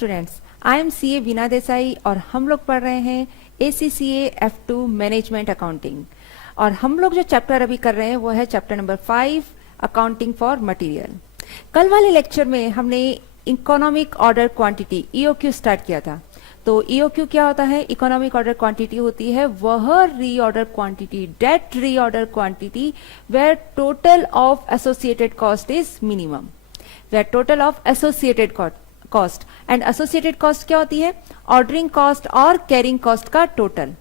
Students, I am CA Veena Desai और हम लोग पढ़ रहे हैं ACCA F2 मैनेजमेंट अकाउंटिंग। और हम लोग जो चैप्टर अभी कर रहे हैं वो है chapter number 5 accounting for material. कल वाले लेक्चर में हमने economic order quantity EOQ start किया था। तो EOQ क्या होता है? इकोनॉमिक ऑर्डर क्वांटिटी होती है वह reorder quantity, that reorder quantity where total of associated cost is minimum, where total of associated cost. And associated cost क्या होती है? ऑर्डरिंग कॉस्ट और कैरिंग कॉस्ट का टोटल।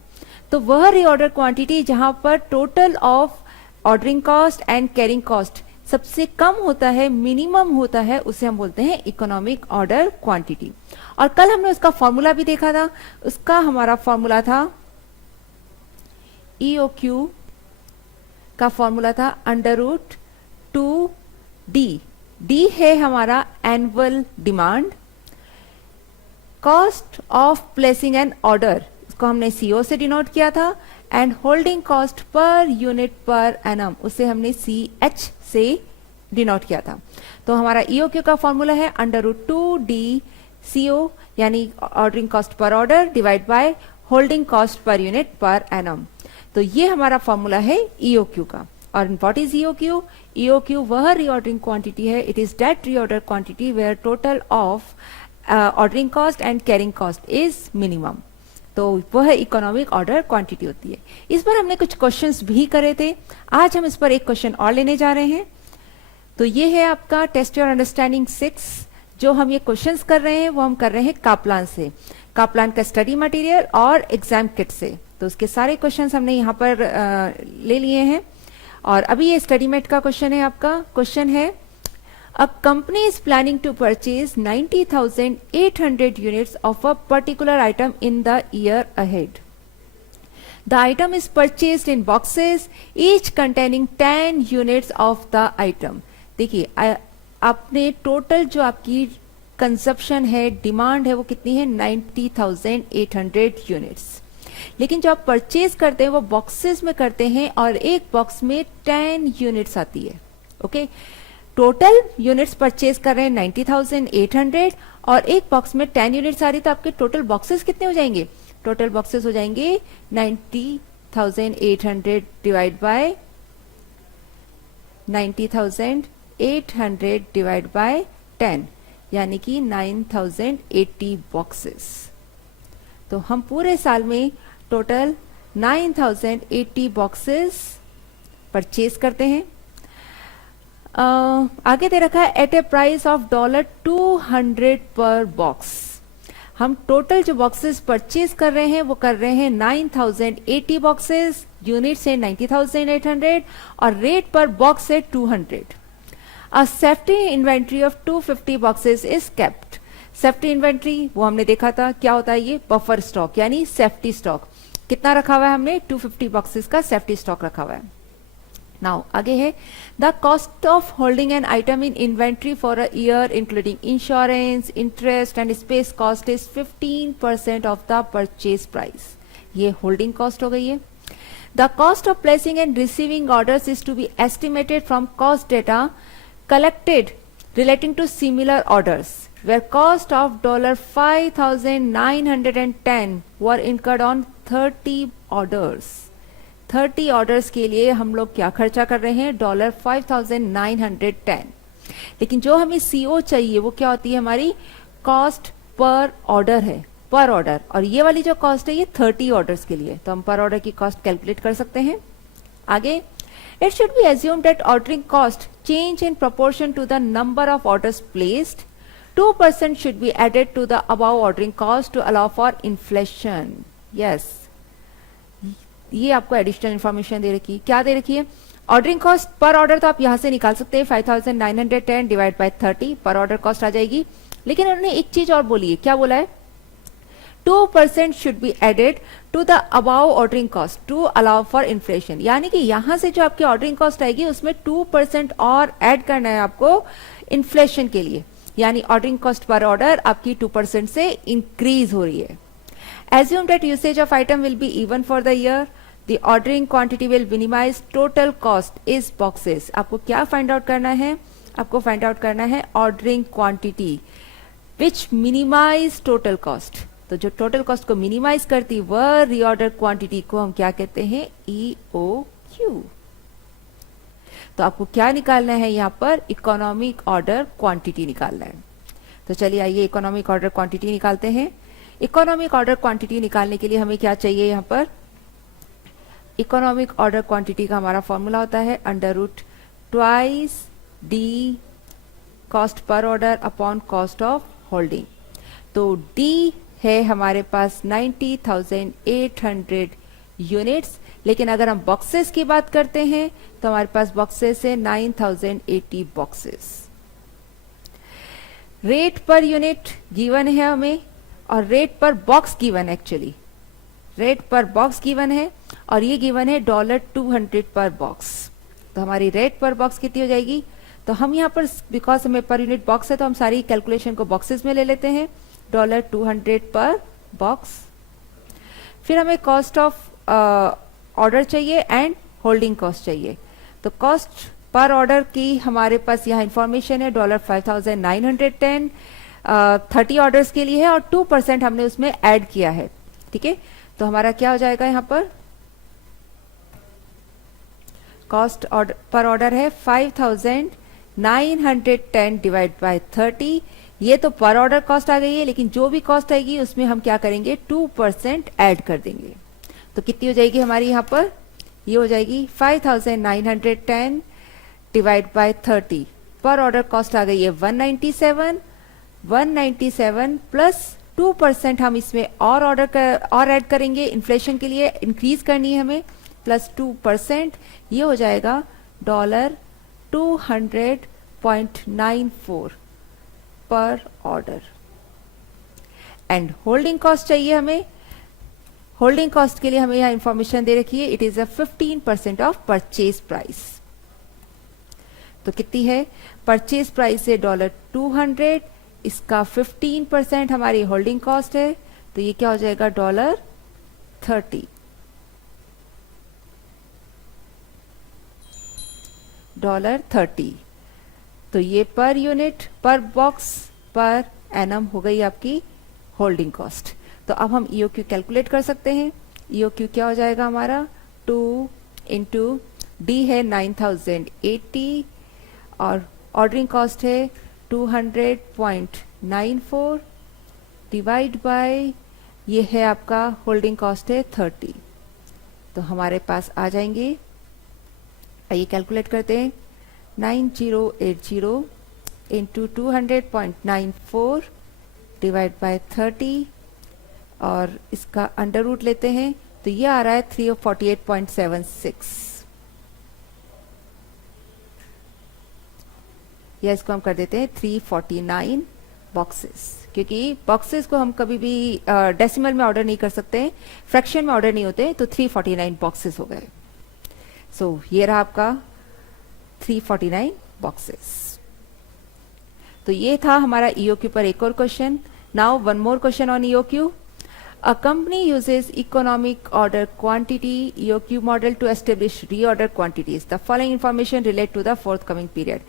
तो वह रीऑर्डर क्वांटिटी जहां पर total of ordering cost and carrying cost सबसे कम होता है, मिनिमम होता है, उसे हम बोलते हैं इकोनॉमिक ऑर्डर क्वांटिटी। और कल हमने उसका फॉर्मूला भी देखा था। उसका हमारा फॉर्मूला था EOQ का फॉर्मूला था √2D। D है हमारा annual demand, cost of placing an order, इसको हमने CO से डिनोट किया था, and holding cost per unit per annum, उसे हमने CH से डिनोट किया था। तो हमारा EOQ का फॉर्मूला है √2D CO यानी ordering cost per order divide by holding cost per unit per annum. तो ये हमारा फॉर्मूला है EOQ का। और व्हाट इज EOQ? EOQ वह रीऑर्डरिंग क्वांटिटी है, it is that reorder quantity where total of ordering cost and carrying cost is minimum. तो वह इकोनॉमिक ऑर्डर क्वांटिटी होती है। इस पर हमने कुछ क्वेश्चंस भी करे थे, आज हम इस पर एक क्वेश्चन और लेने जा रहे हैं। तो ये है आपका टेस्ट योर अंडरस्टैंडिंग 6। जो हम ये क्वेश्चंस कर रहे हैं वो हम कर रहे हैं काप्लान से, काप्लान का स्टडी मटेरियल और एग्जाम किट से। तो उसके सारे क्वेश्चंस हमने यहाँ पर ले लिए हैं। और अभी ये स्टडी मेट का क्वेश्चन है आपका। क्वेश्चन है a company is planning to purchase 90,800 units of a particular item in the year ahead. The item is purchased in boxes each containing 10 units of the item. देखिए आपने total जो आपकी consumption है, demand है, वो कितनी है? 90,800 यूनिट्स। लेकिन जो आप परचेज करते हैं वो बॉक्सेस में करते हैं और एक बॉक्स में 10 यूनिट्स आती है। ओके, टोटल यूनिट्स परचेज कर रहे हैं 90,800 और एक बॉक्स में 10 यूनिट्स आ रही, तो आपके टोटल बॉक्सेस कितने हो जाएंगे? टोटल बॉक्सेस हो जाएंगे 90,800 डिवाइड बाय 90,800 डिवाइड बाय 10 यानी कि 9,080 बॉक्सेस। तो हम पूरे साल में टोटल 9,080 बॉक्सेस परचेज करते हैं। आगे दे रखा है एट ए प्राइस ऑफ $200 पर बॉक्स। हम टोटल जो बॉक्सेस परचेज कर रहे हैं वो कर रहे हैं 9,080 बॉक्सेस, यूनिट्स है 90,800 और रेट पर बॉक्स है 200। अ safety inventory of 250 boxes is kept. Safety inventory वो हमने देखा था, क्या होता है ये? बफर स्टॉक यानी सेफ्टी स्टॉक। कितना रखा हुआ है हमने? 250 बॉक्सेस का सेफ्टी स्टॉक रखा हुआ है। नाउ आगे है the cost of holding an item in inventory for a year including insurance, interest and space cost is 15% of the purchase price. ये होल्डिंग कॉस्ट हो गई है। The cost of placing and receiving orders is to be estimated from cost data collected relating to similar orders where cost of $5,910 were incurred on 30 orders। 30 orders के लिए हम लोग क्या खर्चा कर रहे हैं? $5,910। लेकिन जो हमें CO चाहिए वो क्या होती है? हमारी कॉस्ट पर ऑर्डर है, पर ऑर्डर। और ये वाली जो कॉस्ट है ये 30 ऑर्डर्स के लिए, तो हम पर ऑर्डर की कॉस्ट कैलकुलेट कर सकते हैं। आगे it should be assumed that ordering cost change in proportion to the number of orders placed. 2% should be added to the above ordering cost to allow for inflation. Yes, ये आपको additional information दे रखी है। क्या दे रखी है? Ordering cost per order तो आप यहां से निकाल सकते हैं, 5,910 डिवाइड बाय 30 पर ऑर्डर कॉस्ट आ जाएगी। लेकिन उन्होंने एक चीज और बोली है, क्या बोला है? 2% should be added to the above ordering cost to allow for inflation। यानी कि यहां से जो आपकी ऑर्डरिंग कॉस्ट आएगी उसमें 2% और ऐड करना है आपको इन्फ्लेशन के लिए, यानी ऑर्डरिंग कॉस्ट पर ऑर्डर आपकी 2% से इंक्रीज हो रही है। Assume that usage of item will be even for the year. The ordering quantity will minimize total cost is boxes। आपको क्या फाइंड आउट करना है? आपको फाइंड आउट करना है ऑर्डरिंग क्वांटिटी। विच मिनिमाइज टोटल कॉस्ट। तो जो टोटल कॉस्ट को मिनिमाइज करती वह रीऑर्डर क्वांटिटी को हम क्या कहते हैं, EOQ। तो आपको क्या निकालना है यहाँ पर, इकोनॉमिक ऑर्डर क्वांटिटी निकालना है। तो चलिए आइए इकोनॉमिक ऑर्डर क्वांटिटी निकालते हैं। इकोनॉमिक ऑर्डर क्वांटिटी निकालने के लिए हमें क्या चाहिए, यहाँ पर इकोनॉमिक ऑर्डर क्वांटिटी का हमारा फॉर्मूला होता है under root twice D cost per order upon cost of holding. तो डी है हमारे पास 90,800 यूनिट्स, लेकिन अगर हम बॉक्सेस की बात करते हैं तो हमारे पास बॉक्सेस है 9,080 boxes. Rate per unit given है हमें और रेट पर बॉक्स गिवन, एक्चुअली रेट पर बॉक्स गिवन है और ये गिवन है $200 पर बॉक्स। तो हमारी रेट पर बॉक्स कितनी हो जाएगी, तो हम यहाँ पर बिकॉज हमें पर यूनिट बॉक्स है तो हम सारी कैलकुलेशन को बॉक्सेस में ले लेते हैं, $200 पर बॉक्स। फिर हमें कॉस्ट ऑफ ऑर्डर चाहिए एंड होल्डिंग कॉस्ट चाहिए। तो कॉस्ट पर ऑर्डर की हमारे पास यहाँ इंफॉर्मेशन है $5,910, 30 ऑर्डर्स के लिए है और 2% हमने उसमें ऐड किया है, ठीक है। तो हमारा क्या हो जाएगा, यहाँ पर कॉस्ट पर ऑर्डर है 5,910 डिवाइड बाय 30। ये तो पर ऑर्डर कॉस्ट आ गई है, लेकिन जो भी कॉस्ट आएगी उसमें हम क्या करेंगे, 2% ऐड कर देंगे। तो कितनी हो जाएगी हमारी यहाँ पर, ये हो जाएगी 5,910 डिवाइड बाय 30। पर ऑर्डर कॉस्ट आ गई है 197 प्लस 2% हम इसमें और ऐड करेंगे, इन्फ्लेशन के लिए इंक्रीज करनी है हमें, प्लस 2%, ये हो जाएगा $200.94 पर ऑर्डर। एंड होल्डिंग कॉस्ट चाहिए हमें। होल्डिंग कॉस्ट के लिए हमें यहां इंफॉर्मेशन दे रखी है, it is a 15% of purchase price. तो कितनी है, परचेज प्राइस है $200, इसका 15% हमारी होल्डिंग कॉस्ट है, तो ये क्या हो जाएगा $30। $30। तो ये पर यूनिट, पर बॉक्स, पर एनम हो गई आपकी होल्डिंग कॉस्ट। तो अब हम EOQ कैलकुलेट कर सकते हैं। EOQ क्या हो जाएगा हमारा, 2 इंटू डी है 9,080 और ऑर्डरिंग कॉस्ट है 200.94 डिवाइड बाय ये है आपका होल्डिंग कॉस्ट है 30। तो हमारे पास आ जाएंगे, आइए कैलकुलेट करते हैं, 9080 इंटू 200.94 डिवाइड बाय 30 और इसका अंडर रूट लेते हैं तो ये आ रहा है 348.76, या इसको हम कर देते हैं 349 बॉक्सेस, क्योंकि बॉक्सेस को हम कभी भी डेसिमल में ऑर्डर नहीं कर सकते, फ्रैक्शन में ऑर्डर नहीं होते, तो 349 बॉक्सेस हो गए। सो ये रहा आपका 349 बॉक्सेस। तो ये था हमारा EOQ पर एक और question. Now one more question on EOQ. A company uses economic order quantity EOQ model to establish reorder quantities. The following information relate to the forthcoming period.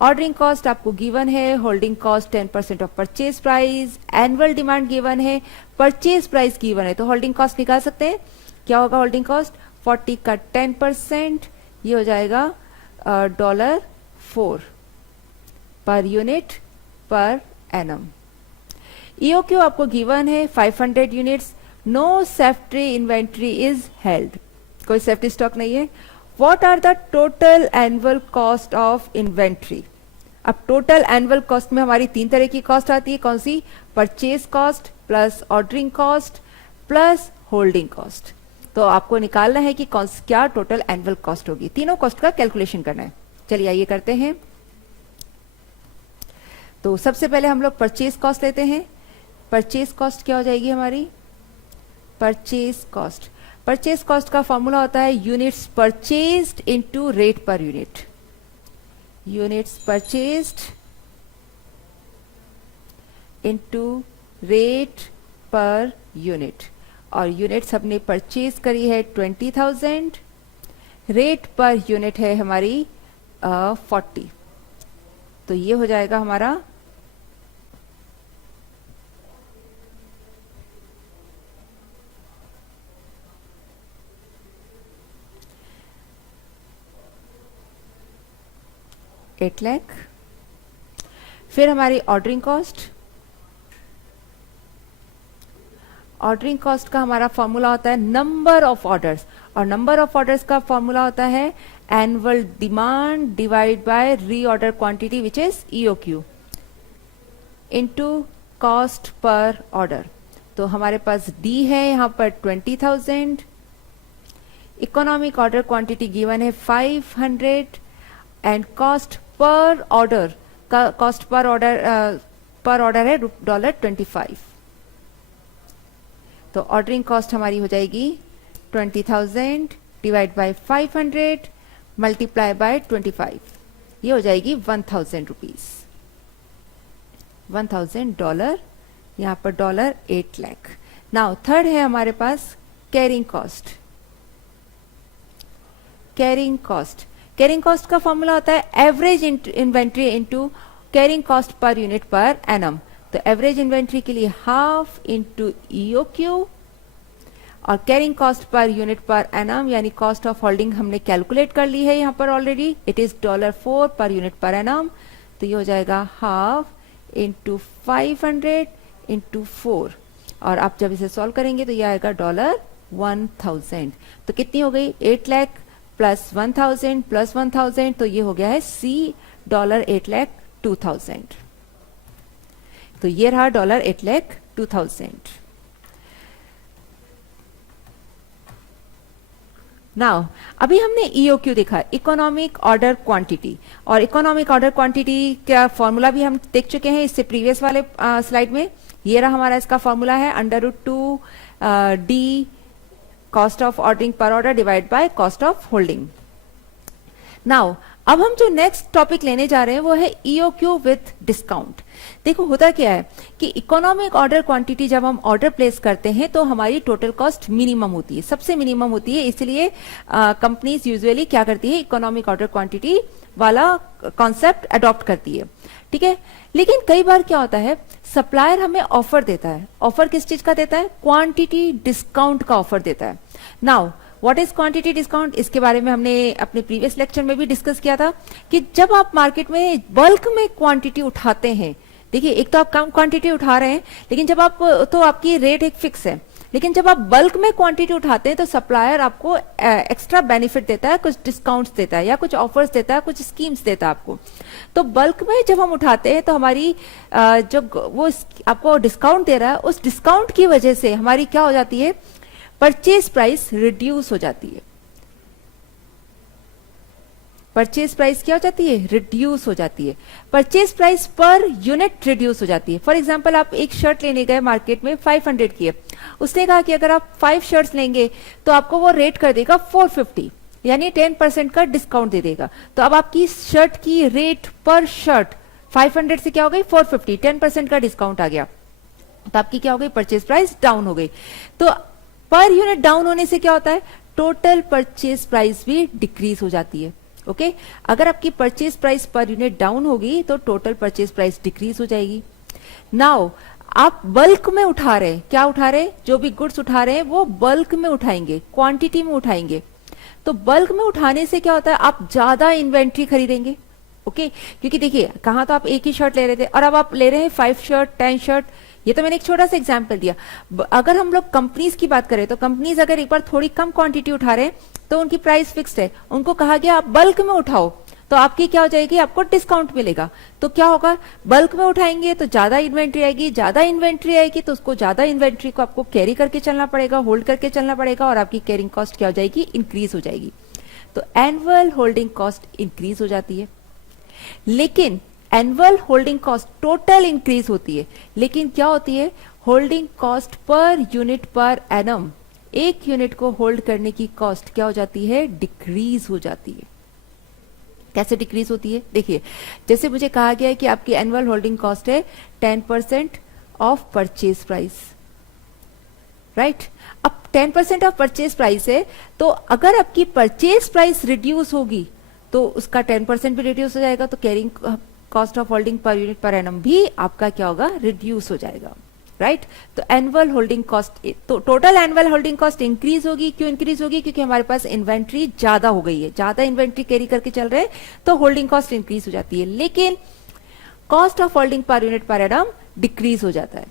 Ordering cost आपको given है, holding cost 10% of purchase price, annual demand given है, purchase price given है, तो holding cost निकाल सकते हैं। क्या होगा holding cost? 40 का 10%, ये हो जाएगा $4 पर यूनिट पर एनम। EOQ आपको गिवन है 500 units, no safety inventory is held, कोई सेफ्टी स्टॉक नहीं है। What are the total annual cost of inventory? अब टोटल एनुअल कॉस्ट में हमारी 3 तरह की कॉस्ट आती है, कौन सी? Purchase cost plus ordering cost plus holding cost. तो आपको निकालना है कि क्या टोटल एनुअल कॉस्ट होगी, तीनों कॉस्ट का कैलकुलेशन करना है। चलिए आइए करते हैं। तो सबसे पहले हम लोग परचेज कॉस्ट लेते हैं। परचेज कॉस्ट क्या हो जाएगी हमारी? परचेज कॉस्ट का फॉर्मूला होता है units purchased into rate per unit. Units purchased into rate per unit, और यूनिट्स हमने परचेज करी है 20,000, रेट पर यूनिट है हमारी 40। तो ये हो जाएगा हमारा 8 लाख। फिर हमारी ऑर्डरिंग कॉस्ट, ऑर्डरिंग कॉस्ट का हमारा फॉर्मूला होता है नंबर ऑफ ऑर्डर्स, और नंबर ऑफ ऑर्डर्स का फॉर्मूला होता है annual demand divide by reorder quantity which is EOQ into cost per order. तो हमारे पास डी है यहां पर 20,000, इकोनॉमिक ऑर्डर क्वांटिटी गिवन है 500 एंड कॉस्ट पर ऑर्डर का कॉस्ट पर ऑर्डर है $25। तो ऑर्डरिंग कॉस्ट हमारी हो जाएगी 20,000 डिवाइड बाय 500 मल्टीप्लाई बाय 25, ये हो जाएगी 1,000 रुपीज, $1,000, यहां पर डॉलर 8 लाख। नाउ थर्ड है हमारे पास कैरिंग कॉस्ट। कैरिंग कॉस्ट का फॉर्मूला होता है average inventory into carrying cost per unit per annum. तो एवरेज इन्वेंट्री के लिए हाफ इंटू ईओक्यू, और carrying cost per unit per annum यानी कॉस्ट ऑफ होल्डिंग हमने कैलकुलेट कर ली है यहां पर ऑलरेडी, इट इज $4 पर यूनिट पर एनम। तो ये हो जाएगा हाफ इंटू 500 इंटू 4, और आप जब इसे सॉल्व करेंगे तो ये आएगा $1,000। तो कितनी हो गई 8 लाख प्लस 1,000 प्लस 1,000, तो ये हो गया है सी $8,02,000। तो ये रहा $8,02,000। नाउ अभी हमने ईओक्यू देखा, इकोनॉमिक ऑर्डर क्वांटिटी, और इकोनॉमिक ऑर्डर क्वांटिटी का फॉर्मूला भी हम देख चुके हैं इससे प्रीवियस वाले स्लाइड में। ये रहा हमारा इसका फॉर्मूला है √2 डी कॉस्ट ऑफ ऑर्डरिंग पर order divide by cost of holding. Now अब हम जो नेक्स्ट टॉपिक लेने जा रहे हैं वो है ईओक्यू विथ डिस्काउंट। देखो होता क्या है कि इकोनॉमिक ऑर्डर क्वांटिटी जब हम ऑर्डर प्लेस करते हैं तो हमारी टोटल कॉस्ट मिनिमम होती है, सबसे मिनिमम होती है, इसलिए कंपनीज यूजुअली क्या करती है इकोनॉमिक ऑर्डर क्वांटिटी वाला कॉन्सेप्ट अडॉप्ट करती है, ठीक है। लेकिन कई बार क्या होता है सप्लायर हमें ऑफर देता है, ऑफर किस चीज का देता है, क्वांटिटी डिस्काउंट का ऑफर देता है। Now what is quantity discount, इसके बारे में हमने अपने प्रीवियस लेक्चर में भी डिस्कस किया था कि जब आप मार्केट में बल्क में क्वांटिटी उठाते हैं, देखिए एक तो आप कम क्वांटिटी उठा रहे हैं लेकिन जब आप तो आपकी रेट एक फिक्स है, लेकिन जब आप बल्क में क्वांटिटी उठाते हैं तो सप्लायर आपको एक्स्ट्रा बेनिफिट देता है, कुछ डिस्काउंट्स देता है या कुछ ऑफर्स देता है, कुछ स्कीम्स देता है आपको। तो बल्क में जब हम उठाते हैं तो हमारी जो वो आपको डिस्काउंट दे रहा है उस डिस्काउंट की वजह से हमारी क्या हो जाती है, परचेज प्राइस रिड्यूस हो जाती है। परचेज प्राइस क्या हो जाती है, रिड्यूस हो जाती है। Purchase price per unit reduce हो जाती है। फॉर एग्जांपल आप एक शर्ट लेने गए मार्केट में 500 की है, उसने कहा कि अगर आप 5 शर्ट्स लेंगे तो आपको वो रेट कर देगा 450, यानी 10% का डिस्काउंट दे देगा। तो अब आपकी शर्ट की रेट पर शर्ट 500 से क्या हो गई 450, 10% का डिस्काउंट आ गया, तो आपकी क्या हो गई परचेज प्राइस डाउन हो गई। तो पर यूनिट डाउन होने से क्या होता है, टोटल परचेज प्राइस भी डिक्रीज हो जाती है। ओके अगर आपकी purchase price per unit down होगी तो टोटल परचेज प्राइस डिक्रीज हो जाएगी। नाउ आप बल्क में उठा रहे हैं, क्या उठा रहे हैं, जो भी गुड्स उठा रहे हैं वो बल्क में उठाएंगे, क्वांटिटी में उठाएंगे। तो बल्क में उठाने से क्या होता है, आप ज्यादा इन्वेंट्री खरीदेंगे। ओके क्योंकि देखिए कहां तो आप एक ही शर्ट ले रहे थे और अब आप ले रहे हैं 5 शर्ट 10 शर्ट। ये तो मैंने एक छोटा सा एग्जांपल दिया। अगर हम लोग कंपनीज की बात करें तो कंपनीज अगर एक बार थोड़ी कम क्वांटिटी उठा रहे हैं तो उनकी प्राइस फिक्स्ड है, उनको कहा गया आप बल्क में उठाओ तो आपकी क्या हो जाएगी, आपको डिस्काउंट मिलेगा। तो क्या होगा, बल्क में उठाएंगे तो ज्यादा इन्वेंट्री आएगी, ज्यादा इन्वेंट्री आएगी तो उसको ज्यादा इन्वेंट्री को आपको कैरी करके चलना पड़ेगा, होल्ड करके चलना पड़ेगा, और आपकी कैरिंग कॉस्ट क्या हो जाएगी, इंक्रीज हो जाएगी। तो एनुअल होल्डिंग कॉस्ट इंक्रीज हो जाती है। लेकिन annual holding cost total increase होती है, लेकिन क्या होती है, holding cost per unit per annum, एक यूनिट को होल्ड करने की कॉस्ट क्या हो जाती है, डिक्रीज हो जाती है। कैसे डिक्रीज होती है, देखिए जैसे मुझे कहा गया है कि आपकी एनुअल होल्डिंग कॉस्ट है 10% ऑफ परचेज प्राइस, राइट। अब 10% ऑफ परचेज प्राइस है तो अगर आपकी परचेज प्राइस रिड्यूस होगी तो उसका 10% भी रिड्यूस हो जाएगा, तो कैरिंग कॉस्ट ऑफ होल्डिंग पर यूनिट पर एनम भी आपका क्या होगा, रिड्यूस हो जाएगा। राइट तो एनुअल होल्डिंग कॉस्ट, तो total annual holding cost increase होगी। क्यों इंक्रीज होगी? क्योंकि हमारे पास इन्वेंट्री ज्यादा हो गई है, ज्यादा इन्वेंट्री कैरी करके चल रहे हैं, तो होल्डिंग कॉस्ट इंक्रीज हो जाती है। लेकिन कॉस्ट ऑफ होल्डिंग पर यूनिट पर एडम डिक्रीज हो जाता है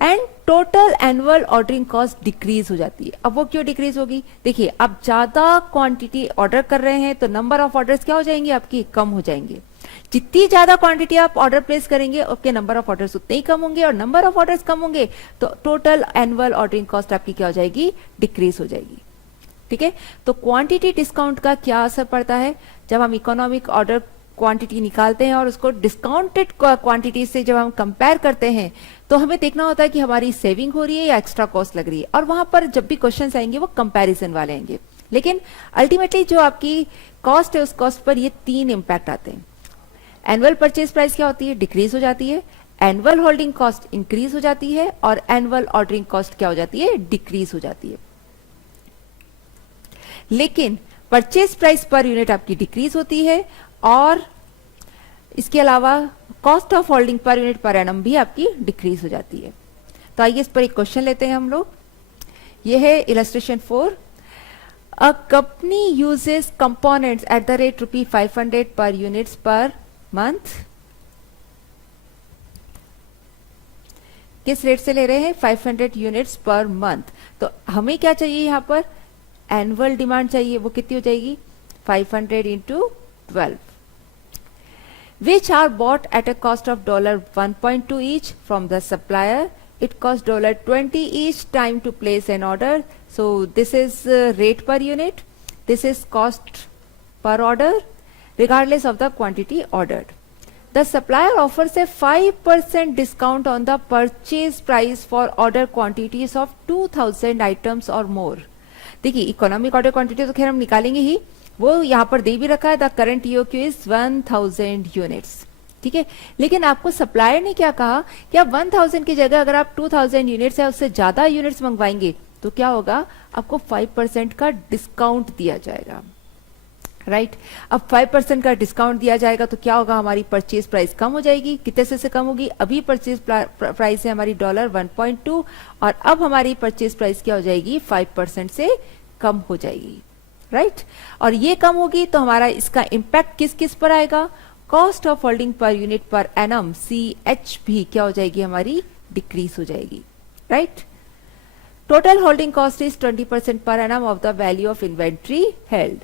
and total annual ordering cost decrease हो जाती है। अब वो क्यों डिक्रीज होगी? देखिए, आप ज्यादा क्वांटिटी ऑर्डर कर रहे हैं तो नंबर ऑफ ऑर्डर्स क्या हो जाएंगे आपकी? कम हो जाएंगे। जितनी ज्यादा क्वांटिटी आप ऑर्डर प्लेस करेंगे आपके नंबर ऑफ ऑर्डर्स उतने ही कम होंगे, और नंबर ऑफ ऑर्डर्स कम होंगे तो टोटल एनुअल ऑर्डरिंग कॉस्ट आपकी क्या हो जाएगी? डिक्रीज हो जाएगी। ठीक है, तो क्वांटिटी डिस्काउंट का क्या असर पड़ता है? जब हम इकोनॉमिक ऑर्डर क्वांटिटी निकालते हैं और उसको डिस्काउंटेड क्वांटिटी से जब हम कंपेयर करते हैं तो हमें देखना होता है कि हमारी सेविंग हो रही है या एक्स्ट्रा कॉस्ट लग रही है, और वहां पर जब भी क्वेश्चंस आएंगे वो कंपैरिजन वाले आएंगे। लेकिन अल्टीमेटली जो आपकी कॉस्ट है उस कॉस्ट पर ये 3 इंपैक्ट आते हैं। एनुअल परचेज प्राइस क्या होती है? डिक्रीज हो जाती है। एनुअल होल्डिंग कॉस्ट इंक्रीज हो जाती है, और एनुअल ऑर्डरिंग कॉस्ट क्या हो जाती है? डिक्रीज हो जाती है। लेकिन परचेज प्राइस पर यूनिट आपकी डिक्रीज होती है, और इसके अलावा कॉस्ट ऑफ होल्डिंग पर यूनिट पर एनम भी आपकी डिक्रीज हो जाती है। तो आइए इस पर एक क्वेश्चन लेते हैं हम लोग। ये है illustration 4। A company uses components at the rate ₹500 पर यूनिट्स पर मंथ। किस रेट से ले रहे हैं? 500 यूनिट्स पर मंथ। तो हमें क्या चाहिए यहां पर? एनुअल डिमांड चाहिए। वो कितनी हो जाएगी? 500 into 12, which are bought at a cost of $1.2 each from the supplier. It costs $20 each time to place an order. So this is rate per unit. This is cost per order, regardless of the quantity ordered. The supplier offers a 5% discount on the purchase price for order quantities of 2000 items or more. देखिए, economic order quantity तो खैर हम निकालेंगे ही, वो यहां पर दे भी रखा है, the current EOQ is 1000 units. ठीक है, लेकिन आपको सप्लायर ने क्या कहा कि आप 1000 की जगह अगर आप 2000 यूनिट्स है उससे ज्यादा यूनिट्स मंगवाएंगे तो क्या होगा? आपको 5% का डिस्काउंट दिया जाएगा। राइट अब 5% का डिस्काउंट दिया जाएगा तो क्या होगा? हमारी परचेज प्राइस कम हो जाएगी। कितने से कम होगी? अभी परचेज प्राइस है हमारी $1.2, और अब हमारी परचेज प्राइस क्या हो जाएगी? 5% से कम हो जाएगी। राइट और ये कम होगी तो हमारा इसका इंपैक्ट किस किस पर आएगा? कॉस्ट ऑफ होल्डिंग पर यूनिट पर एनम CH भी क्या हो जाएगी? हमारी डिक्रीज हो जाएगी। Right total holding cost is 20% per annum of the value of inventory held.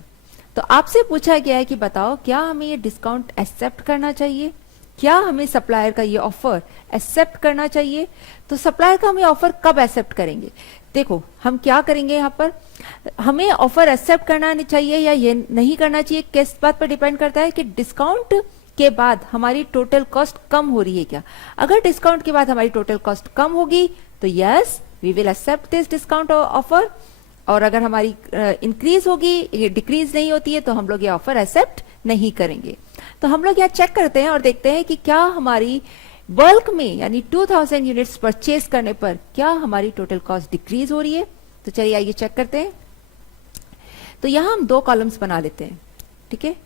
तो आपसे पूछा गया है कि बताओ क्या हमें ये डिस्काउंट एक्सेप्ट करना चाहिए? क्या हमें सप्लायर का ये ऑफर एक्सेप्ट करना चाहिए? तो सप्लायर का हमें ऑफर कब एक्सेप्ट करेंगे? देखो, हम क्या करेंगे यहाँ पर, हमें ऑफर एक्सेप्ट करना चाहिए या ये नहीं करना चाहिए, किस बात पर डिपेंड करता है कि डिस्काउंट के बाद हमारी टोटल कॉस्ट कम हो रही है क्या। अगर डिस्काउंट के बाद हमारी टोटल कॉस्ट कम होगी तो yes we will accept this discount offer, और अगर हमारी इंक्रीज होगी, डिक्रीज नहीं होती है, तो हम लोग ये ऑफर एक्सेप्ट नहीं करेंगे। तो हम लोग यहाँ चेक करते हैं और देखते हैं कि क्या हमारी बल्क में यानी 2000 यूनिट्स परचेज करने पर क्या हमारी टोटल कॉस्ट डिक्रीज हो रही है। तो चलिए आइए चेक करते हैं। तो यहां हम 2 कॉलम्स बना लेते हैं। ठीक है,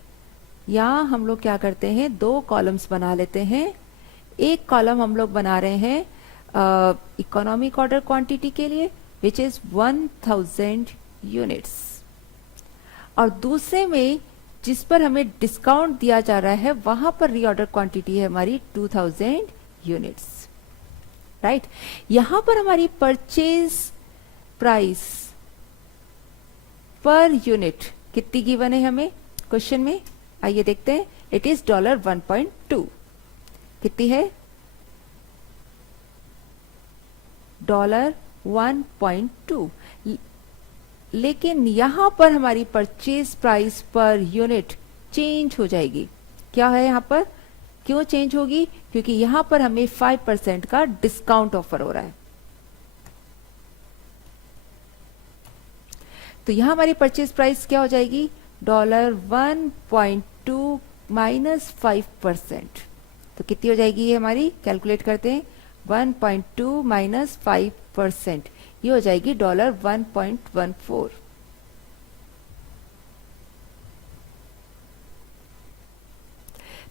यहां हम लोग क्या करते हैं, 2 कॉलम्स बना लेते हैं। एक कॉलम हम लोग बना रहे हैं इकोनॉमिक ऑर्डर क्वांटिटी के लिए विच इज 1000 यूनिट्स, और दूसरे में जिस पर हमें डिस्काउंट दिया जा रहा है वहां पर रीऑर्डर क्वांटिटी है हमारी 2000 यूनिट्स। राइट यहां पर हमारी परचेज प्राइस पर यूनिट कितनी गिवन है हमें क्वेश्चन में? आइए देखते हैं। It is $1.2। कितनी है? $1.2। लेकिन यहां पर हमारी purchase price per unit change हो जाएगी। क्या है यहां पर? क्यों चेंज होगी? क्योंकि यहां पर हमें 5% का डिस्काउंट ऑफर हो रहा है। तो यहां हमारी परचेज प्राइस क्या हो जाएगी? $1.2 माइनस 5%। तो कितनी हो जाएगी ये हमारी? कैलकुलेट करते हैं। 1.2 माइनस 5%, ये हो जाएगी $1.14।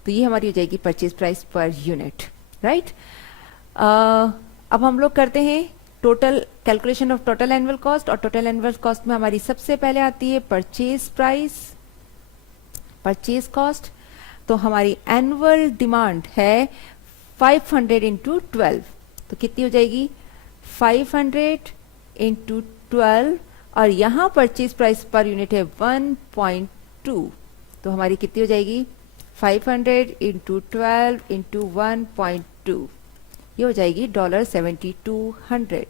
तो ये हमारी हो जाएगी purchase price per unit. Right अब हम लोग करते हैं total calculation of total annual cost, और टोटल एनुअल कॉस्ट में हमारी सबसे पहले आती है परचेज प्राइस, परचेज कॉस्ट। तो हमारी एनुअल डिमांड है 500 इंटू 12, तो कितनी हो जाएगी 500 इंटू 12, और यहाँ परचेज प्राइस पर यूनिट है 1.2, तो हमारी कितनी हो जाएगी 500 इंटू 12 इंटू 1.2, ये हो जाएगी $7200।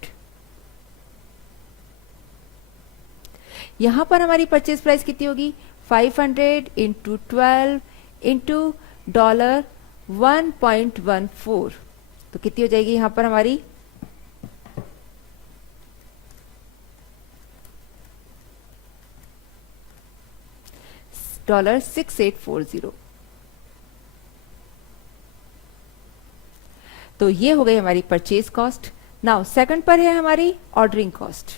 यहां पर हमारी परचेज प्राइस कितनी होगी 500 इंटू 12 इंटू $1.14, तो कितनी हो जाएगी यहां पर हमारी $6840। तो ये हो गई हमारी परचेज कॉस्ट। नाउ सेकंड पर है हमारी ऑर्डरिंग कॉस्ट।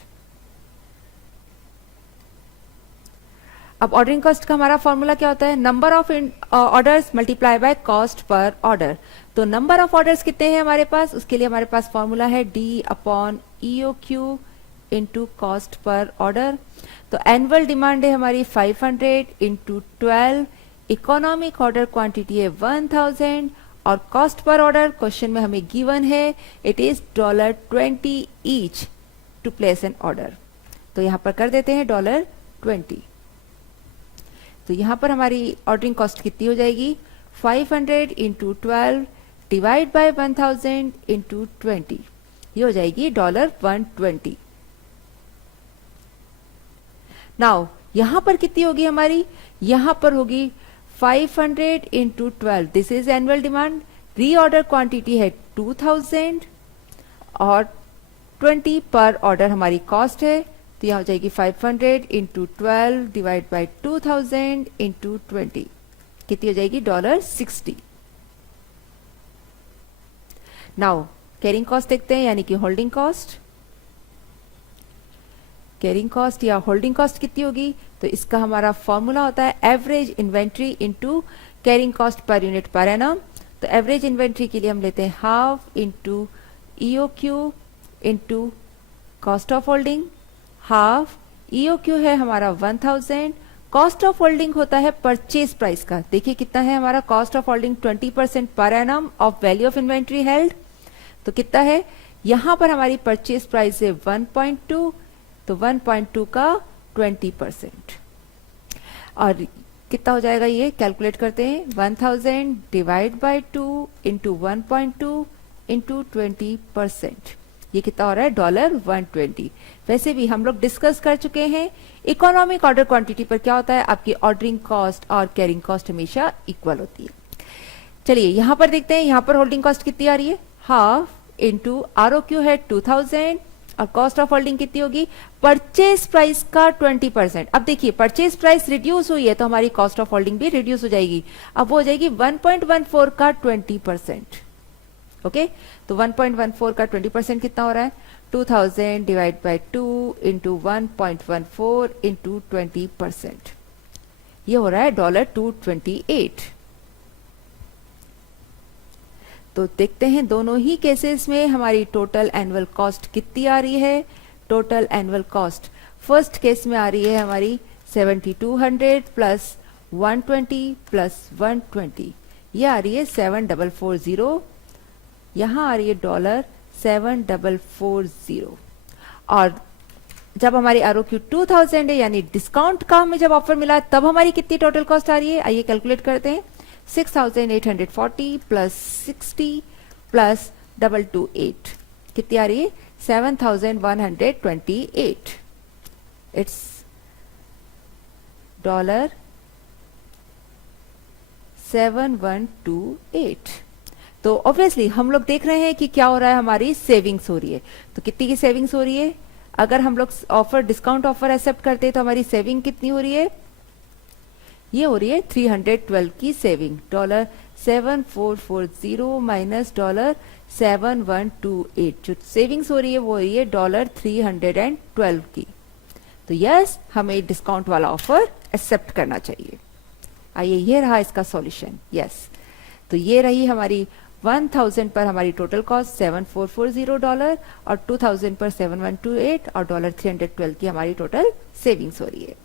अब ऑर्डरिंग कॉस्ट का हमारा फॉर्मूला क्या होता है, number of orders multiply by cost per order. तो नंबर ऑफ ऑर्डर्स कितने हैं हमारे पास, उसके लिए हमारे पास फॉर्मूला है D/EOQ into cost per order. तो एनुअल डिमांड है हमारी 500 इंटू 12, इकोनॉमिक ऑर्डर क्वांटिटी है 1000, और कॉस्ट पर ऑर्डर क्वेश्चन में हमें गिवन है it is $20 each to place an order. तो यहां पर कर देते हैं $20। तो यहां पर हमारी ऑर्डरिंग कॉस्ट कितनी हो जाएगी 500 इंटू 12 डिवाइड बाय 1000 इंटू 20, ये हो जाएगी $120। नाउ यहां पर कितनी होगी हमारी, यहां पर होगी 500 into 12, this is annual demand, reorder quantity है 2000, और 20 पर ऑर्डर हमारी कॉस्ट है, तो यहां हो जाएगी 500 इंटू 12 डिवाइड बाई 2000 इंटू 20, कितनी हो जाएगी $60। नाउ कैरिंग कॉस्ट देखते हैं, यानी कि होल्डिंग कॉस्ट। कैरिंग कॉस्ट या होल्डिंग कॉस्ट कितनी होगी, तो इसका हमारा फॉर्मूला होता है average inventory into carrying cost per unit per annum. तो एवरेज इन्वेंट्री के लिए हम लेते हैं half into EOQ into cost of holding, half EOQ है हमारा 1000, कॉस्ट ऑफ होल्डिंग होता है परचेज प्राइस का। देखिए कितना है हमारा cost of holding 20% per annum of value of inventory held, तो कितना है यहां पर हमारी परचेज प्राइस है 1.2, तो 1.2 का 20%, और कितना हो जाएगा ये कैलकुलेट करते हैं 1000 डिवाइड बाय 2 इंटू 1.2 इंटू 20%, ये कितना हो रहा है $120। वैसे भी हम लोग डिस्कस कर चुके हैं इकोनॉमिक ऑर्डर क्वांटिटी पर क्या होता है, आपकी ऑर्डरिंग कॉस्ट और कैरिंग कॉस्ट हमेशा इक्वल होती है। चलिए यहां पर देखते हैं, यहां पर होल्डिंग कॉस्ट कितनी आ रही है, हाफ इंटू ROQ है 2000, और कॉस्ट ऑफ होल्डिंग कितनी होगी परचेज प्राइस का 20%। अब देखिए परचेज प्राइस रिड्यूस हुई है तो हमारी कॉस्ट ऑफ होल्डिंग भी रिड्यूस हो जाएगी, अब वो हो जाएगी 1.14 का 20%। ओके, तो 1.14 का 20% कितना हो रहा है 2000 डिवाइड बाय 2 इंटू 1.14 इंटू 20%, ये हो रहा है $228। तो देखते हैं दोनों ही केसेस में हमारी टोटल एनुअल कॉस्ट कितनी आ रही है। Total annual cost first case में आ रही है हमारी 7200 प्लस 120 प्लस 120, ये आ रही है 7440, यहां आ रही है $7440, और जब हमारी ROQ 2000 है यानी डिस्काउंट का हमें जब ऑफर मिला तब हमारी कितनी टोटल कॉस्ट आ रही है, आइए कैलकुलेट करते हैं। 6840 प्लस 60 प्लस 228 कितनी आ रही है 7128, इट्स $7128। तो ऑब्वियसली हम लोग देख रहे हैं कि क्या हो रहा है, हमारी सेविंग्स हो रही है। तो कितनी की सेविंग्स हो रही है, अगर हम लोग ऑफर डिस्काउंट ऑफर एक्सेप्ट करते हैं तो हमारी सेविंग कितनी हो रही है, ये हो रही है 312 की सेविंग, $7440 माइनस $7128, जो सेविंग्स हो रही है वो हो रही है $312 की। तो यस हमें डिस्काउंट वाला ऑफर एक्सेप्ट करना चाहिए। आइए ये रहा इसका सॉल्यूशन। यस तो ये रही हमारी 1000 पर हमारी टोटल कॉस्ट $7440 और 2000 पर 7128 और $312 की हमारी टोटल सेविंग्स हो रही है।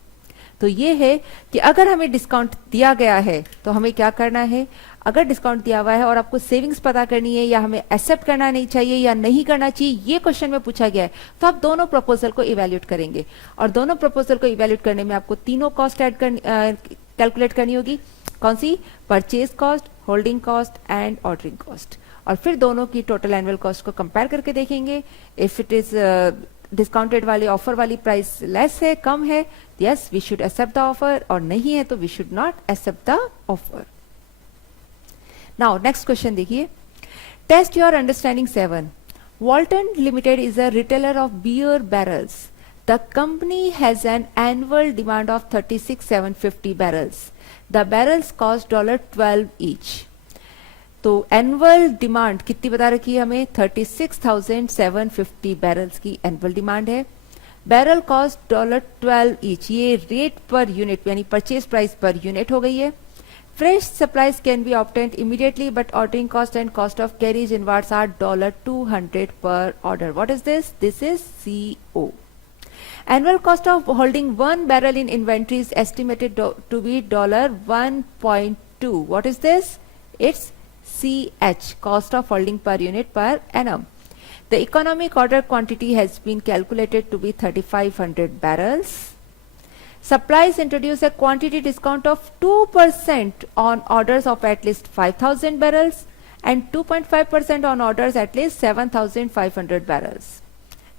तो ये है कि अगर हमें डिस्काउंट दिया गया है तो हमें क्या करना है, अगर डिस्काउंट दिया हुआ है और आपको सेविंग्स पता करनी है या हमें एक्सेप्ट करना नहीं चाहिए या नहीं करना चाहिए, ये क्वेश्चन में पूछा गया है, तो आप दोनों प्रपोजल को इवेल्यूएट करेंगे और दोनों प्रपोजल को इवेल्यूएट करने में आपको तीनों कॉस्ट कैलकुलेट करनी होगी। कौन सी? Purchase cost, holding cost and ordering cost. और फिर दोनों की टोटल एनुअल कॉस्ट को कंपेयर करके देखेंगे। इफ इट इज डिस्काउंटेड वाली ऑफर वाली प्राइस लेस है, कम है, yes we should accept the offer, और नहीं है तो we should not accept the offer. Now next question देखिए, test your understanding 7। Walton Limited is a retailer of beer barrels. The company has an annual demand of 36,750 barrels. The barrels cost $12 each. तो annual demand कितनी बता रखी है हमें? 36,750 barrels की annual demand है। Barrel cost $12 each, ये rate per unit यानी परचेज प्राइस पर यूनिट हो गई है। Fresh supplies can be obtained immediately but ordering cost and cost of carriage inwards are $200 per order. What is this? This is CO. Annual cost of holding one barrel in inventory is estimated to be $1.2. What is this? It's CH, cost of holding per unit per annum. The economic order quantity has been calculated to be 3,500 barrels. Supplies introduce a quantity discount of 2% on orders of at least 5,000 barrels and 2.5% on orders at least 7,500 barrels.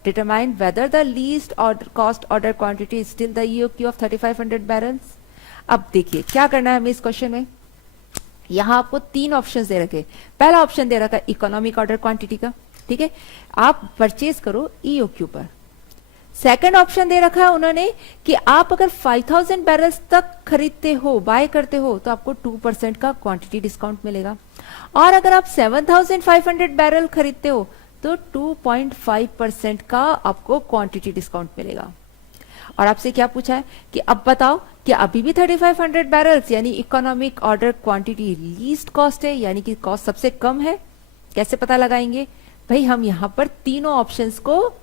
Determine whether the least cost order quantity is still the EOQ of 3,500 barrels. अब देखिए क्या करना है हमें इस question में। यहां आपको तीन ऑप्शंस दे रखे। पहला ऑप्शन दे रखा है इकोनॉमिक ऑर्डर क्वांटिटी का, ठीक है, आप परचेज करो EOQ पर। सेकंड ऑप्शन दे रखा है उन्होंने कि आप अगर 5,000 बैरल्स तक खरीदते हो, बाय करते हो, तो आपको 2% का क्वांटिटी डिस्काउंट मिलेगा, और अगर आप 7,500 बैरल खरीदते हो तो 2.5% का आपको क्वांटिटी डिस्काउंट मिलेगा। और आपसे क्या पूछा है कि अब बताओ कि अभी भी 3,500 बैरल्स यानी economic order quantity least cost है, यानी कि कॉस्ट सबसे कम है। कैसे पता लगाएंगे भाई? हम यहां पर तीनों ऑप्शंस को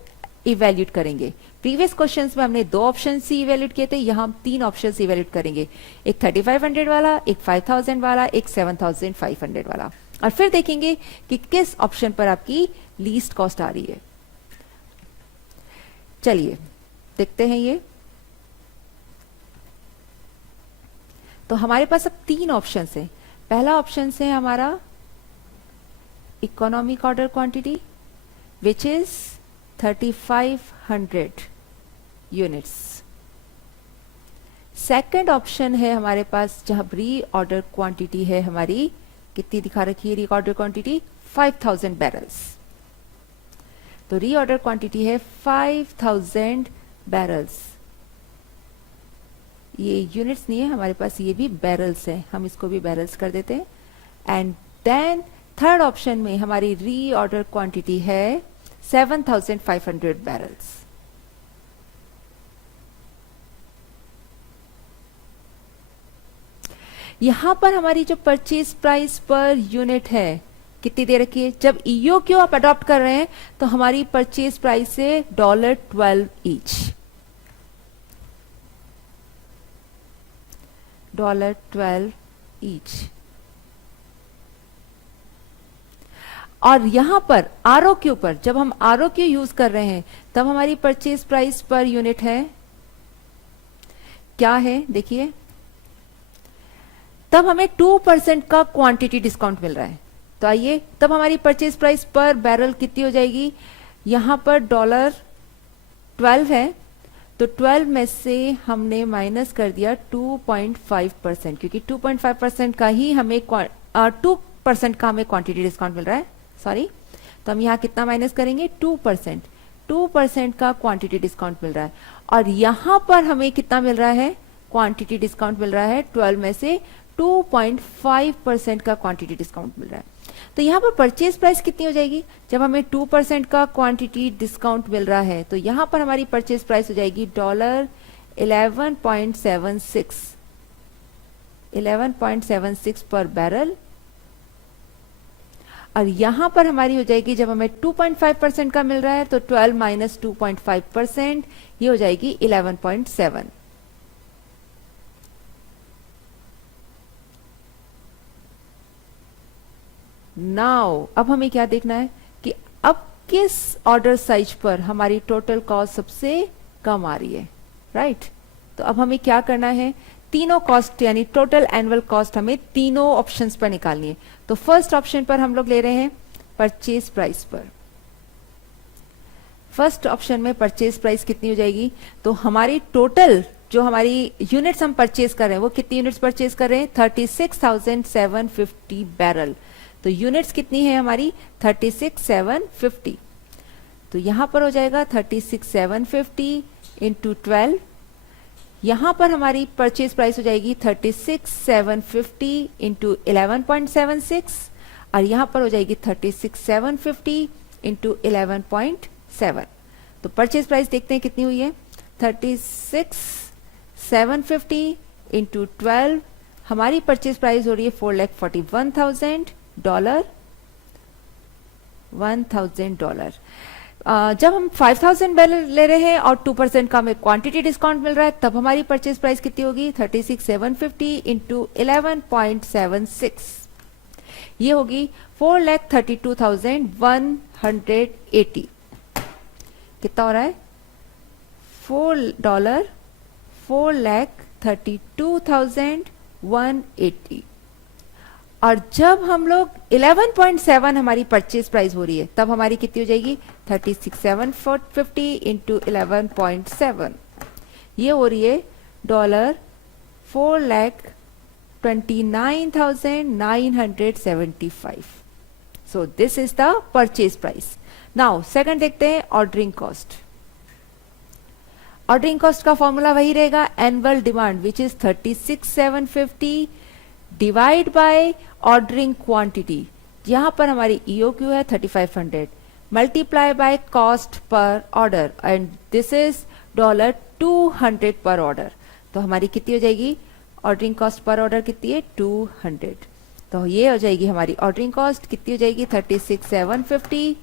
इवेल्यूट करेंगे। प्रीवियस क्वेश्चंस में हमने दो ऑप्शन ही इवेल्यूट किए थे, यहां हम तीन ऑप्शन इवेल्यूट करेंगे, एक 3,500 वाला, एक 5,000 वाला, एक 7,500 वाला, और फिर देखेंगे कि किस ऑप्शन पर आपकी लीस्ट कॉस्ट आ रही है। चलिए देखते हैं ये। तो हमारे पास अब तीन ऑप्शन है। पहला ऑप्शन है हमारा economic order quantity which is 3,500 units. Second option है हमारे पास जहां री ऑर्डर क्वांटिटी है हमारी, कितनी दिखा रखी है री ऑर्डर क्वांटिटी? 5,000 बैरल्स। तो री ऑर्डर क्वांटिटी है 5,000 बैरल्स। ये यूनिट्स नहीं है हमारे पास, ये भी बैरल्स है, हम इसको भी बैरल्स कर देते हैं। एंड देन थर्ड ऑप्शन में हमारी री ऑर्डर क्वांटिटी है 7,500 बैरल्स। यहां पर हमारी जो परचेज प्राइस पर यूनिट है कितनी दे रखी है? जब EOQ आप अडॉप्ट कर रहे हैं तो हमारी परचेज प्राइस है $12 ईच, $12 ईच। और यहां पर ROQ पर जब हम ROQ यूज कर रहे हैं तब हमारी परचेज प्राइस पर यूनिट है क्या है? देखिए तब हमें 2% का क्वांटिटी डिस्काउंट मिल रहा है। तो आइए तब हमारी परचेज प्राइस पर बैरल कितनी हो जाएगी? यहां पर $12 है, तो 12 में से हमने माइनस कर दिया 2.5%, क्योंकि 2.5% का ही हमें 2% का हमें क्वांटिटी डिस्काउंट मिल रहा है। सॉरी, तो हम यहाँ कितना माइनस करेंगे? 2% का क्वांटिटी डिस्काउंट मिल रहा है। और यहां पर हमें कितना मिल रहा है? क्वांटिटी डिस्काउंट मिल रहा है 12 में से 2.5% का क्वांटिटी डिस्काउंट मिल रहा है। तो यहां पर परचेज प्राइस कितनी हो जाएगी? जब हमें 2% का क्वांटिटी डिस्काउंट मिल रहा है तो यहां पर हमारी परचेज प्राइस हो जाएगी $11.76 पर बैरल। और यहां पर हमारी हो जाएगी, जब हमें 2.5% का मिल रहा है तो 12 माइनस 2.5%, ये हो जाएगी 11.7। नाउ अब हमें क्या देखना है कि अब किस ऑर्डर साइज पर हमारी टोटल कॉस्ट सबसे कम आ रही है, राइट। तो अब हमें क्या करना है, तीनों कॉस्ट यानी टोटल एनुअल कॉस्ट हमें तीनों ऑप्शंस पर निकालनी है। तो फर्स्ट ऑप्शन पर हम लोग ले रहे हैं परचेज प्राइस पर। फर्स्ट ऑप्शन में परचेज प्राइस कितनी हो जाएगी, तो हमारी टोटल जो हमारी यूनिट्स हम परचेज कर रहे हैं वो कितनी यूनिट्स परचेज कर रहे हैं, 36,750 बैरल। तो यूनिट्स कितनी है हमारी, 36,750। तो यहां पर हो जाएगा 36,750 इंटू 12। यहां पर हमारी परचेज प्राइस हो जाएगी 36,750 इंटू 11.76, और यहां पर हो जाएगी 36,750 इंटू 11.7। तो परचेज प्राइस देखते हैं कितनी हुई है, 36,750 इंटू 12, हमारी परचेज प्राइस हो रही है $4,41,000, $1,000। जब हम 5,000 बैरल ले रहे हैं और 2% का हमें क्वांटिटी डिस्काउंट मिल रहा है, तब हमारी परचेज प्राइस कितनी होगी, 36,750 इंटू 11.76, ये होगी 4,32,180। कितना हो रहा है, $4,32,180। और जब हम लोग 11.7 हमारी परचेज प्राइस हो रही है, तब हमारी कितनी हो जाएगी, 36,750 इंटू 11.7, ये हो रही है $4,29,975। So this is the purchase price. Now second देखते हैं ऑर्डरिंग कॉस्ट। ऑर्डरिंग कॉस्ट का फॉर्मूला वही रहेगा, annual demand which is 36,750 divide by ordering quantity, यहां पर हमारी EOQ है 3,500, multiply by cost per order, and this is $200 per order. तो हमारी कितनी हो जाएगी, ऑर्डरिंग कॉस्ट पर ऑर्डर कितनी है, 200। तो ये हो जाएगी हमारी ऑर्डरिंग कॉस्ट कितनी हो जाएगी, 36,750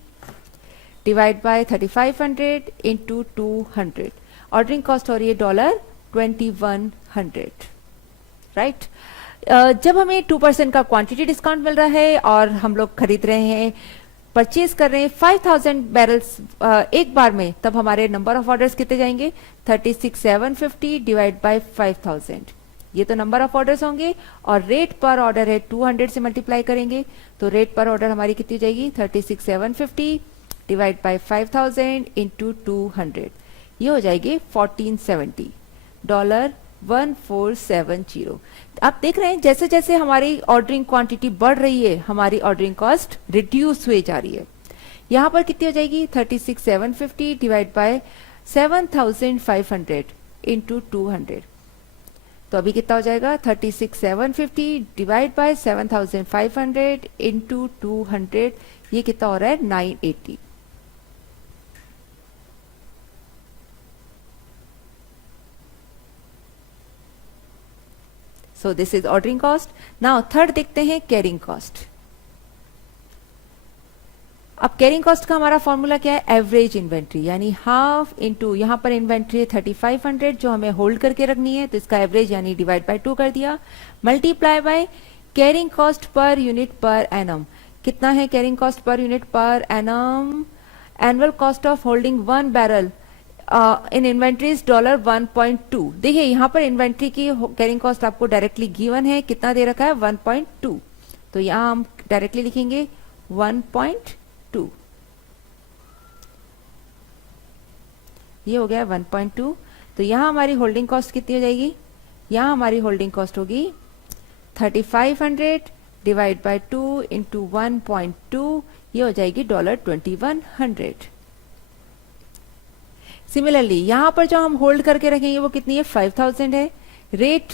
divide by 3,500 into 200। Ordering cost हो रही है $2,100, राइट। जब हमें 2% का क्वांटिटी डिस्काउंट मिल रहा है और हम लोग खरीद रहे हैं, परचेज कर रहे हैं 5,000 बैरल्स एक बार में, तब हमारे नंबर ऑफ ऑर्डर्स कितने जाएंगे, 36,750 डिवाइड बाय 5,000, ये तो नंबर ऑफ ऑर्डर्स होंगे, और रेट पर ऑर्डर है 200 से मल्टीप्लाई करेंगे, तो रेट पर ऑर्डर हमारी कितनी जाएगी, 36,750 डिवाइड बाय 5,000 इंटू 200, ये हो जाएगी $1,470, $1,470। आप देख रहे हैं जैसे जैसे हमारी ऑर्डरिंग क्वांटिटी बढ़ रही है, हमारी ऑर्डरिंग कॉस्ट रिड्यूस हुई जा रही है। यहां पर कितनी हो जाएगी, 36,750 डिवाइड बाय 7,500 इंटू 200। तो अभी कितना हो जाएगा, 36,750 डिवाइड बाय 7,500 इंटू 200, ये कितना हो रहा है, 980। So this is ordering cost. Now third देखते हैं कैरिंग कॉस्ट। अब कैरिंग कॉस्ट का हमारा फॉर्मूला क्या है, एवरेज इन्वेंट्री, यानी हाफ इंटू, यहां पर इन्वेंट्री है 3,500 जो हमें होल्ड करके रखनी है, तो इसका एवरेज यानी डिवाइड बाय 2 कर दिया, multiply by carrying cost per unit per annum. कितना है carrying cost per unit per annum, annual cost of holding 1 barrel in inventories $1.2। देखिए यहां पर इन्वेंट्री की कैरिंग कॉस्ट आपको डायरेक्टली गिवन है, कितना दे रखा है, 1.2, तो यहां हम डायरेक्टली लिखेंगे 1.2, ये हो गया 1.2। तो यहां हमारी होल्डिंग कॉस्ट कितनी हो जाएगी, यहां हमारी होल्डिंग कॉस्ट होगी 3,500 डिवाइड बाय 2 इंटू 1.2, ये हो जाएगी $2,100। सिमिलरली यहां पर जो हम होल्ड करके रखेंगे वो कितनी है, 5,000 है। रेट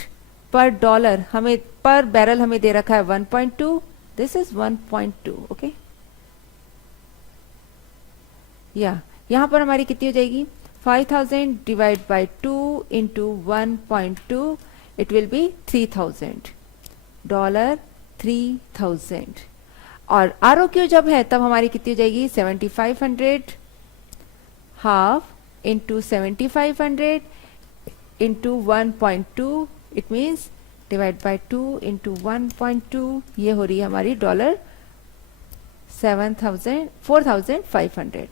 पर डॉलर हमें, पर बैरल हमें दे रखा है 1.2, दिस इज 1.2, ओके। या यहां पर हमारी कितनी हो जाएगी, 5,000 divide by 2 into 1.2, it will be $3,000, $3,000। और ROQ जब है तब हमारी कितनी हो जाएगी 7500 half into 7500 into 1.2, it means divide by 2 into 1.2, ये हो रही है हमारी dollar 4500.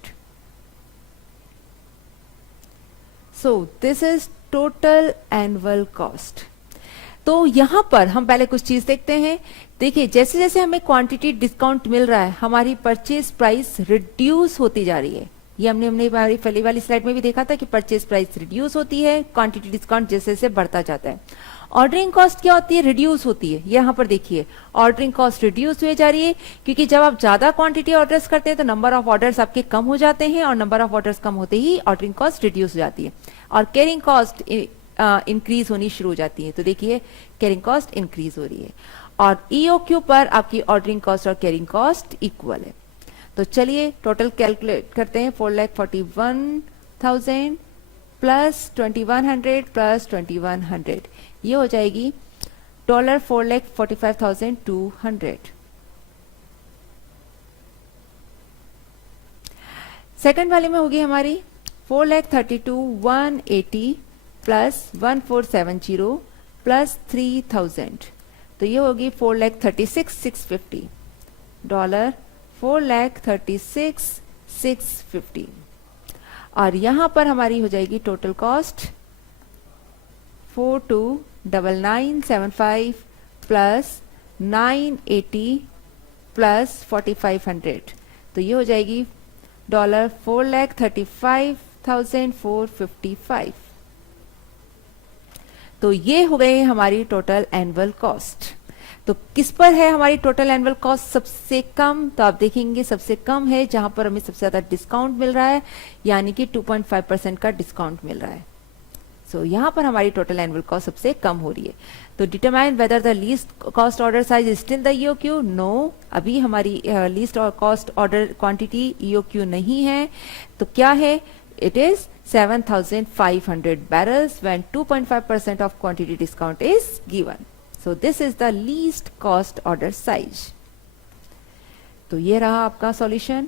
So this is total annual cost. तो यहां पर हम पहले कुछ चीज देखते हैं. देखिए जैसे जैसे हमें क्वांटिटी डिस्काउंट मिल रहा है हमारी परचेज प्राइस रिड्यूस होती जा रही है. ये हमने हमारी पहली वाली स्लाइड में भी देखा था कि परचेज प्राइस रिड्यूस होती है, क्वांटिटी डिस्काउंट जैसे जैसे बढ़ता जाता है. ऑर्डरिंग कॉस्ट क्या होती है? रिड्यूस होती है. यहाँ पर देखिए ऑर्डरिंग कॉस्ट रिड्यूस हुए जा रही है क्योंकि जब आप ज्यादा क्वांटिटी ऑर्डर्स करते हैं तो नंबर ऑफ ऑर्डर्स आपके कम हो जाते हैं और नंबर ऑफ ऑर्डर्स कम होते ही ऑर्डरिंग कॉस्ट रिड्यूस हो जाती है और कैरिंग कॉस्ट इंक्रीज होनी शुरू हो जाती है. तो देखिए कैरिंग कॉस्ट इंक्रीज हो रही है और ईओक्यू पर आपकी ऑर्डरिंग कॉस्ट और कैरिंग कॉस्ट इक्वल है. तो चलिए टोटल कैलकुलेट करते हैं. 4,41,000 प्लस 2100 प्लस 2100, ये हो जाएगी $4,45,200. सेकंड वाले में होगी हमारी 4,32,180 प्लस 1470 प्लस 3000, तो ये होगी 4,36,650 डॉलर 4,36,650. और यहां पर हमारी हो जाएगी टोटल कॉस्ट 429975 प्लस 980 प्लस 4500, तो ये हो जाएगी डॉलर 4,35,455. तो ये हो गए हमारी टोटल एनुअल कॉस्ट. तो किस पर है हमारी टोटल एनुअल कॉस्ट सबसे कम? तो आप देखेंगे सबसे कम है जहां पर हमें सबसे ज्यादा डिस्काउंट मिल रहा है, यानी कि 2.5% का डिस्काउंट मिल रहा है. सो यहां पर हमारी टोटल एनुअल कॉस्ट सबसे कम हो रही है. तो determine whether the least cost order size is still the EOQ. No, अभी हमारी least cost order quantity EOQ नहीं है. तो क्या है? It is 7,500 barrels when 2.5% of quantity discount is given. So this is the least cost order size. तो ये रहा आपका solution.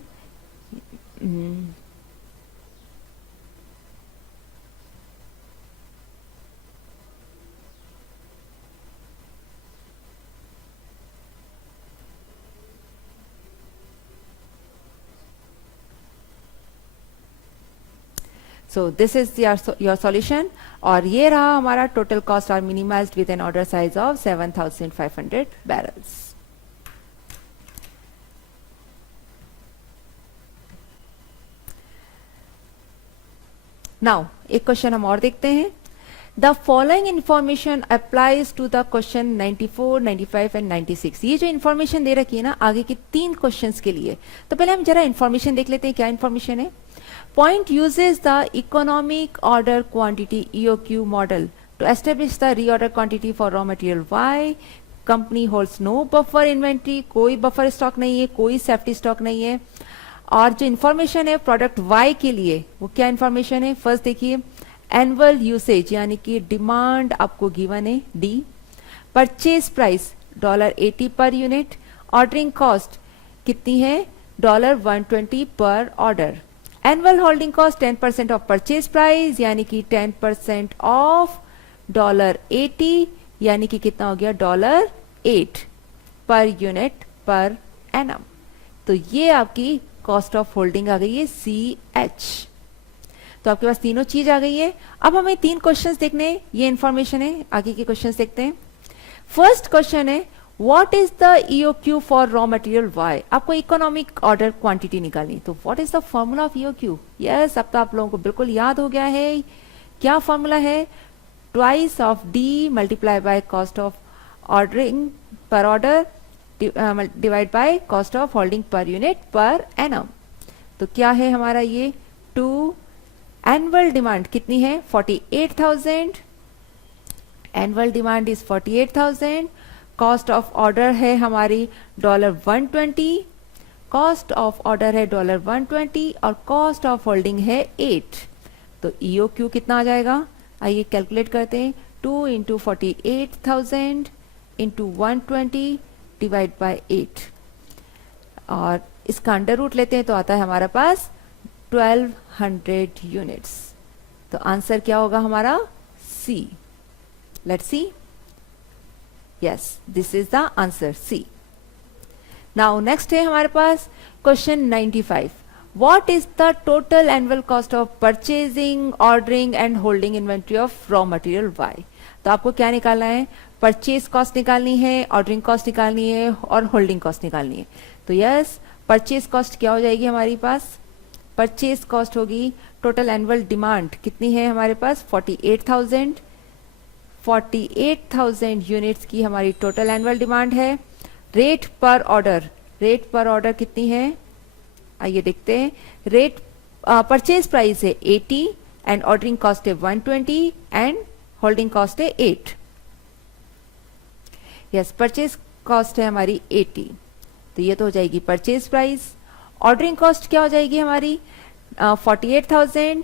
So this is your solution. और ये रहा हमारा total cost are minimized with an order size of 7,500 barrels. Now एक question हम और देखते हैं. The following information applies to the question 94, 95 and 96. ये जो इन्फॉर्मेशन दे रखी है ना आगे के 3 क्वेश्चंस के लिए. तो पहले हम जरा इन्फॉर्मेशन देख लेते हैं. क्या इन्फॉर्मेशन है? Point uses the economic order quantity EOQ model to establish the reorder quantity for raw material Y. Company holds no buffer inventory, कोई buffer stock नहीं है, कोई safety stock नहीं है. और जो इन्फॉर्मेशन है प्रोडक्ट Y के लिए वो क्या इन्फॉर्मेशन है? फर्स्ट देखिए एनुअल यूसेज यानी कि डिमांड आपको गिवन है D. Purchase price $80 per unit. Ordering cost कितनी है? $120 पर order. Annual holding cost 10% of purchase price यानी कि 10% ऑफ $80 यानी कि कितना हो गया? $8 पर यूनिट पर एनम. तो ये आपकी कॉस्ट ऑफ होल्डिंग आ गई है CH. तो आपके पास तीनों चीज आ गई है. अब हमें 3 क्वेश्चंस देखने हैं. ये इंफॉर्मेशन है. आगे के क्वेश्चंस देखते हैं. फर्स्ट क्वेश्चन है What is the EOQ for raw material Y? आपको इकोनॉमिक ऑर्डर क्वांटिटी निकालनी. तो what is the formula of EOQ? Yes, अब तो आप लोगों को बिल्कुल याद हो गया है. क्या फॉर्मूला है? Twice of D multiply by cost of ordering per order divide by cost of holding per unit per annum. तो क्या है हमारा ये? 2 एनुअल डिमांड कितनी है? 48,000. Annual demand is 48,000. Cost of order है हमारी $120. कॉस्ट ऑफ ऑर्डर है $120 और कॉस्ट ऑफ होल्डिंग है 8. तो EOQ कितना आ जाएगा? आइए कैलकुलेट करते हैं. 2 इंटू 48,000 इंटू 120 डिवाइड बाय 8. और इसका अंडर रूट लेते हैं तो आता है हमारे पास 1200 यूनिट्स। तो आंसर क्या होगा हमारा? C. Let's see. Yes, this is the answer, C. Now next है हमारे पास question 95। What is the total annual cost of purchasing, ordering and holding inventory of raw material Y? तो आपको क्या निकालना है? परचेज कॉस्ट निकालनी है, ऑर्डरिंग कॉस्ट निकालनी है और होल्डिंग कॉस्ट निकालनी है। तो यस, परचेज कॉस्ट क्या हो जाएगी हमारे पास? परचेज कॉस्ट होगी, टोटल एनुअल डिमांड कितनी है हमारे पास? 48,000 यूनिट्स की हमारी टोटल एनुअल डिमांड है। रेट पर ऑर्डर कितनी है? आइए देखते हैं। रेट परचेज प्राइस है 80 एंड ऑर्डरिंग कॉस्ट है 120 एंड होल्डिंग कॉस्ट है 8। यस, परचेज कॉस्ट है हमारी 80, तो ये तो हो जाएगी परचेज प्राइस। ऑर्डरिंग कॉस्ट क्या हो जाएगी हमारी? 48,000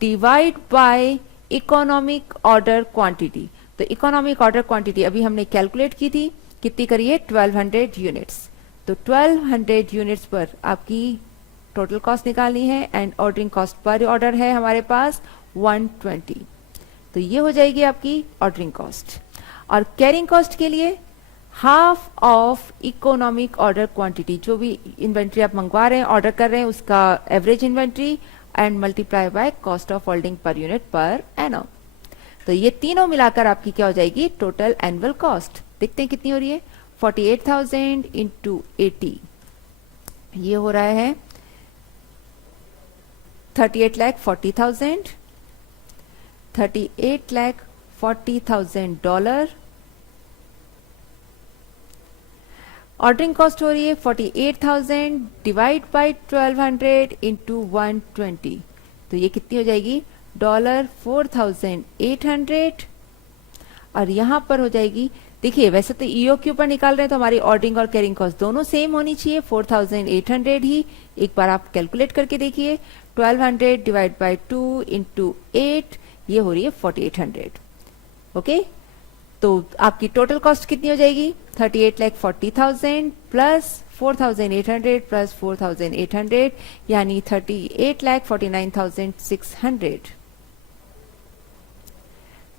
divide by economic order quantity. तो इकोनॉमिक ऑर्डर क्वांटिटी अभी हमने कैलकुलेट की थी, कितनी करिए? 1200 यूनिट्स। तो 1200 यूनिट्स पर आपकी टोटल कॉस्ट निकालनी है and ordering cost per order है हमारे पास 120। तो ये हो जाएगी आपकी ऑर्डरिंग कॉस्ट। और कैरिंग कॉस्ट के लिए half of economic order quantity, जो भी इन्वेंट्री आप मंगवा रहे हैं, ऑर्डर कर रहे हैं, उसका average inventory and multiply by cost of holding पर यूनिट पर एनम। तो ये तीनों मिलाकर आपकी क्या हो जाएगी? Total annual cost. देखते हैं कितनी हो रही है। 48,000 इंटू 80, ये हो रहा है 38,40,000, $38,40,000। ऑर्डरिंग कॉस्ट हो रही है 48,000 डिवाइड बाई 1200 इंटू 120, तो ये कितनी हो जाएगी? $4,800। और यहां पर हो जाएगी, देखिए वैसे तो ईओक्यू पर निकाल रहे हैं तो हमारी ऑर्डरिंग और कैरिंग कॉस्ट दोनों सेम होनी चाहिए, 4,800 ही। एक बार आप कैलकुलेट करके देखिए, 1200 डिवाइड बाई 2 इंटू 8, ये हो रही है 4800। ओके, तो आपकी टोटल कॉस्ट कितनी हो जाएगी? 38,40,000 प्लस 4,800 प्लस 4,800, यानी 38,49,600।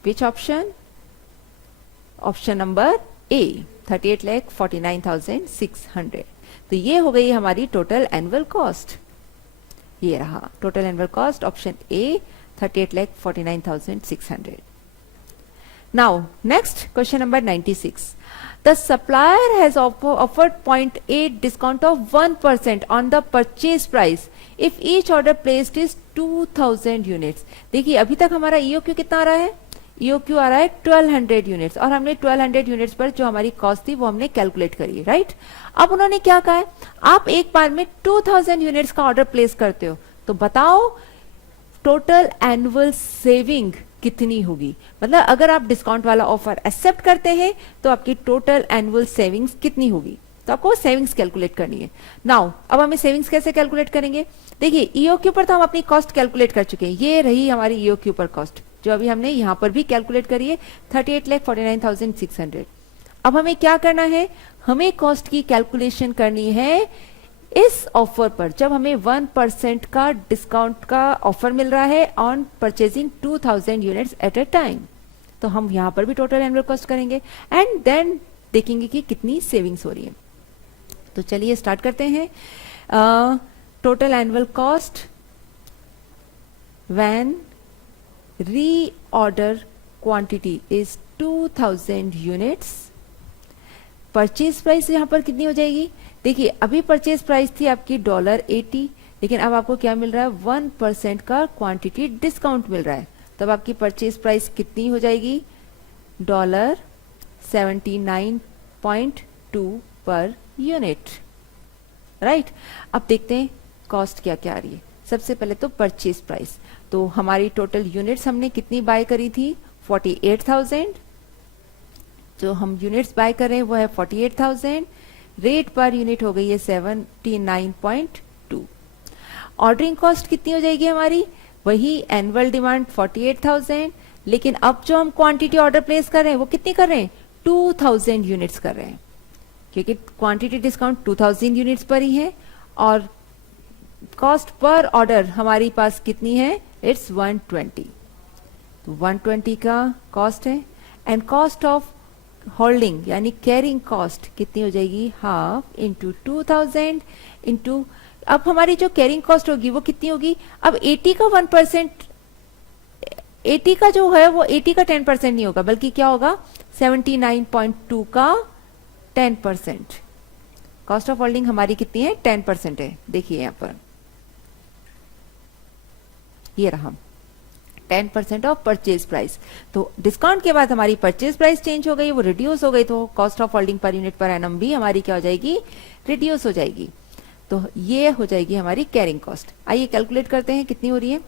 Which option? Option number A, 38,49,600। तो ये हो गई हमारी टोटल एनुअल कॉस्ट। ये रहा total annual cost, option A 38,49,600। Now, next question number 96. The supplier has offered 0.8 discount of 1% on the purchase price if each order placed is 2,000 units. देखिए अभी तक हमारा EOQ कितना आ रहा है? EOQ आ रहा है 1200 यूनिट्स, और हमने 1200 यूनिट्स पर जो हमारी कॉस्ट थी वो हमने कैलकुलेट करी है, राइट? अब उन्होंने क्या कहा है? आप एक बार में 2000 यूनिट्स का ऑर्डर प्लेस करते हो, तो बताओ टोटल एनुअल सेविंग कितनी होगी? मतलब अगर आप डिस्काउंट वाला ऑफर एक्सेप्ट करते हैं तो आपकी टोटल एनुअल सेविंग्स कितनी होगी? तो आपको सेविंग्स कैलकुलेट करनी है। नाउ अब हमें सेविंग्स कैसे कैलकुलेट करेंगे? देखिए ईओक्यू पर तो हम अपनी कॉस्ट कैलकुलेट कर चुके हैं, ये रही हमारी ईओक्यू पर कॉस्ट जो अभी हमने यहां पर भी कैलकुलेट करी है, 38,49,600। अब हमें क्या करना है? हमें कॉस्ट की कैलकुलेशन करनी है इस ऑफर पर, जब हमें 1% का डिस्काउंट का ऑफर मिल रहा है on purchasing 2000 units at A time. तो हम यहां पर भी टोटल एनुअल कॉस्ट करेंगे एंड देन देखेंगे कि कितनी सेविंग्स हो रही है। तो चलिए स्टार्ट करते हैं। Total annual cost when reorder quantity is 2000 units. Purchase price यहां पर कितनी हो जाएगी? देखिए अभी परचेज प्राइस थी आपकी $80, लेकिन अब आपको क्या मिल रहा है? 1% का क्वांटिटी डिस्काउंट मिल रहा है, तब आपकी परचेज प्राइस कितनी हो जाएगी? $79.2 पर यूनिट, राइट? अब देखते हैं कॉस्ट क्या क्या आ रही है। सबसे पहले तो परचेज प्राइस, तो हमारी टोटल यूनिट्स हमने कितनी बाय करी थी? 48,000। जो हम यूनिट्स बाय कर रहे हैं वो है 48,000। रेट पर यूनिट हो गई है 79.2। ऑर्डरिंग कॉस्ट कितनी हो जाएगी हमारी? वही एनुअल डिमांड 48,000, लेकिन अब जो हम क्वांटिटी ऑर्डर प्लेस कर रहे हैं वो कितनी कर रहे हैं? 2000 यूनिट्स कर रहे हैं। क्योंकि क्वांटिटी डिस्काउंट 2000 यूनिट्स पर ही है और कॉस्ट पर ऑर्डर हमारी पास कितनी है, इट्स 120। तो 120 का कॉस्ट है एंड कॉस्ट ऑफ होल्डिंग यानी कैरिंग कॉस्ट कितनी हो जाएगी, हाफ इंटू 2000 इंटू, अब हमारी जो कैरिंग कॉस्ट होगी वो कितनी होगी, अब 80 का 1%, 80 का जो है वो 80 का 10% नहीं होगा बल्कि क्या होगा 79.2 का 10%। कॉस्ट ऑफ होल्डिंग हमारी कितनी है, 10% है। देखिए यहां पर ये रहा 10% ऑफ परचेज प्राइस। तो डिस्काउंट के बाद हमारी परचेज प्राइस चेंज हो गई, वो रिड्यूस हो गई, तो कॉस्ट ऑफ होल्डिंग पर यूनिट पर एनम भी हमारी क्या हो जाएगी, रिड्यूस हो जाएगी। तो ये हो जाएगी हमारी कैरिंग कॉस्ट। आइए कैलकुलेट करते हैं कितनी हो रही है।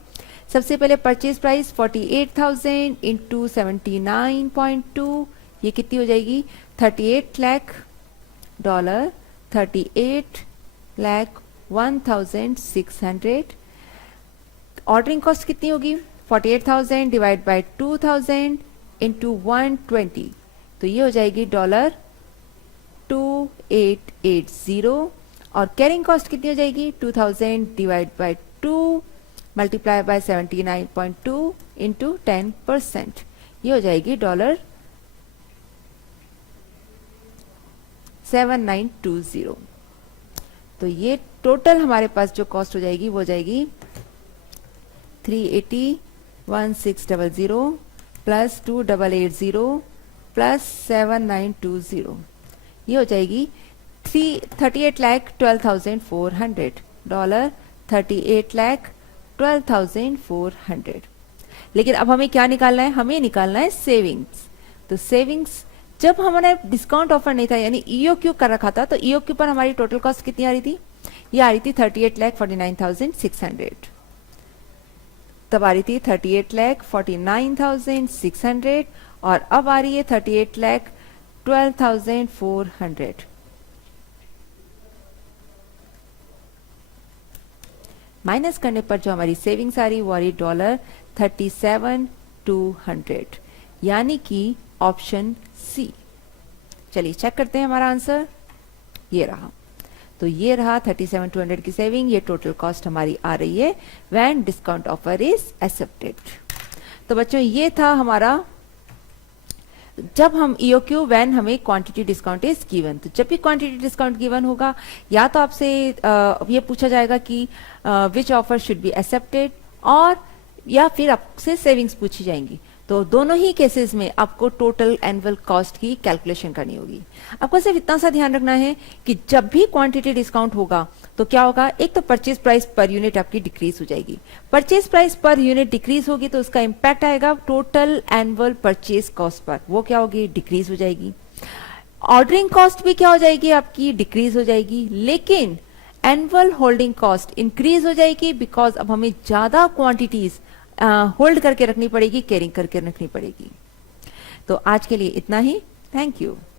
सबसे पहले परचेज प्राइस 48,000 इंटू 79.2, ये कितनी हो जाएगी, 38 lakh dollar, 38 lakh 1,600। Ordering cost कितनी होगी, 48,000 डिवाइड बाय 2000 इंटू 120, तो ये हो जाएगी डॉलर 2880। और कैरिंग कॉस्ट कितनी हो जाएगी, 2000 divide by 2 multiply by 79.2 into 10%, ये हो जाएगी डॉलर 7920। तो ये टोटल हमारे पास जो कॉस्ट हो जाएगी वो जाएगी 380,1600 प्लस 2880 प्लस 7920, ये हो जाएगी 38,12,400 डॉलर, 38,12,400। लेकिन अब हमें क्या निकालना है, हमें निकालना है सेविंग्स। तो सेविंग्स जब हमारे डिस्काउंट ऑफर नहीं था यानी ईओक्यू कर रखा था, तो ईओक्यू पर हमारी टोटल कॉस्ट कितनी आ रही थी, ये आ रही थी 38,49,600, तब आ रही थी 38,49,600 और अब आ रही है 38,12,400। माइनस करने पर जो हमारी सेविंग्स आ रही वो आ रही डॉलर 37,200, यानी कि ऑप्शन सी। चलिए चेक करते हैं हमारा आंसर, ये रहा। तो ये रहा 37,200 की सेविंग, ये टोटल कॉस्ट हमारी आ रही है when discount offer is accepted. तो बच्चों ये था हमारा जब हम ईओक्यू व्हेन हमें क्वांटिटी डिस्काउंट इज गिवन। तो जब भी क्वांटिटी डिस्काउंट गिवन होगा या तो आपसे ये पूछा जाएगा कि which offer should be accepted, और या फिर आपसे सेविंग्स पूछी जाएंगी। तो दोनों ही केसेस में आपको टोटल एनुअल कॉस्ट की कैलकुलेशन करनी होगी। आपको सिर्फ इतना सा ध्यान रखना है कि जब भी क्वांटिटी डिस्काउंट होगा तो क्या होगा, एक तो परचेज प्राइस पर यूनिट आपकी डिक्रीज हो जाएगी। Purchase price per unit decrease होगी तो उसका इंपैक्ट आएगा total annual purchase cost per, वो क्या होगी, डिक्रीज हो जाएगी। ऑर्डरिंग कॉस्ट भी क्या हो जाएगी आपकी, डिक्रीज हो जाएगी। लेकिन एनुअल होल्डिंग कॉस्ट इंक्रीज हो जाएगी बिकॉज अब हमें ज्यादा क्वांटिटीज होल्ड करके रखनी पड़ेगी, कैरिंग करके रखनी पड़ेगी। तो आज के लिए इतना ही, थैंक यू।